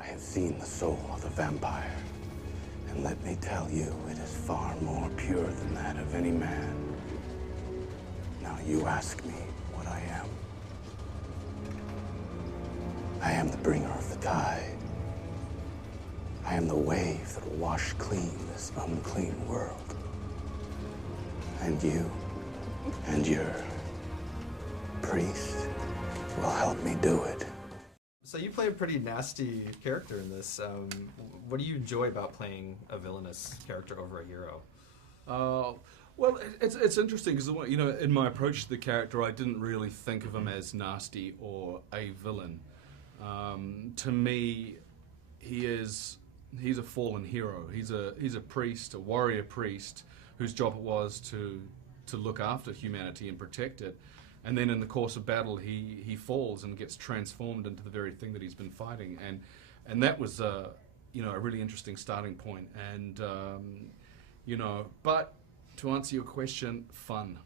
I have seen the soul of the vampire, and let me tell you, it is far more pure than that of any man. Now you ask me what I am. I am the bringer of the tide. I am the wave that will wash clean this unclean world. And you and your priest will help me do it. So you play a pretty nasty character in this. What do you enjoy about playing a villainous character over a hero? Well, it's interesting because, you know, in my approach to the character, I didn't really think of him as nasty or a villain. To me, he's a fallen hero. He's a priest, a warrior priest, whose job it was to look after humanity and protect it. And then in the course of battle, he falls and gets transformed into the very thing that he's been fighting. And that was a really interesting starting point. And but to answer your question, fun,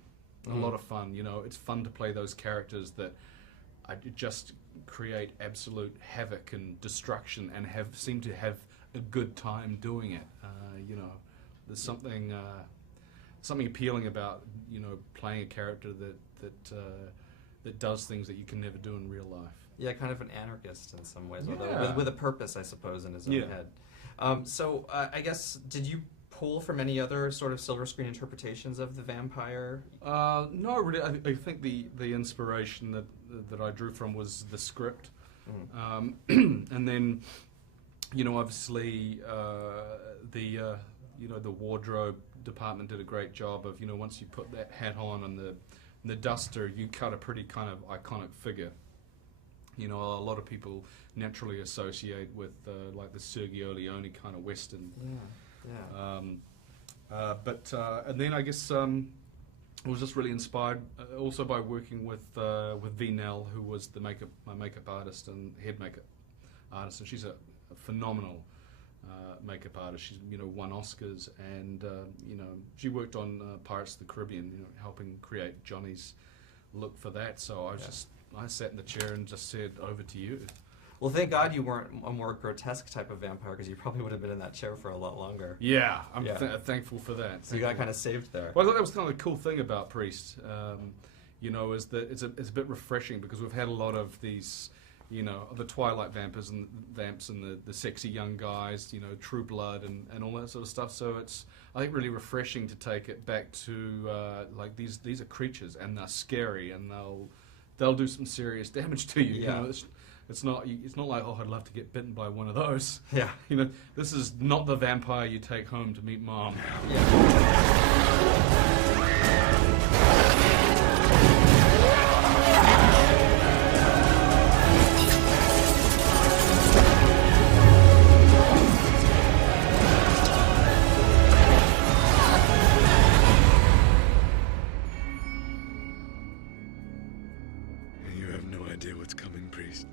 a lot of fun. You know, it's fun to play those characters that just create absolute havoc and destruction and seem to have a good time doing it. There's something appealing about playing a character that does things that you can never do in real life. Yeah, kind of an anarchist in some ways, Yeah. with a purpose, I suppose, in his own head. So I guess, did you pull from any other sort of silver screen interpretations of the vampire? No, really. I think the inspiration that I drew from was the script, and then obviously the wardrobe department did a great job of once you put that hat on and the duster, you cut a pretty kind of iconic figure. A lot of people naturally associate with like the Sergio Leone kind of Western. And then I guess I was just really inspired also by working with V. Nell, who was my makeup artist and head makeup artist, and she's a phenomenal makeup artist. She's won Oscars, and she worked on Pirates of the Caribbean, helping create Johnny's look for that. So I sat in the chair and just said, "Over to you." Well, thank God you weren't a more grotesque type of vampire, because you probably would have been in that chair for a lot longer. Yeah, I'm thankful for that. So you got kind of saved there. Well, I thought that was kind of the cool thing about Priest, is that it's a bit refreshing, because we've had a lot of these, the Twilight vamps and the sexy young guys, True Blood and all that sort of stuff. So it's, I think, really refreshing to take it back to like these are creatures, and they're scary, and they'll do some serious damage to you. Yeah. It's not like, oh, I'd love to get bitten by one of those. Yeah. This is not the vampire you take home to meet mom. You have no idea what's coming, priest.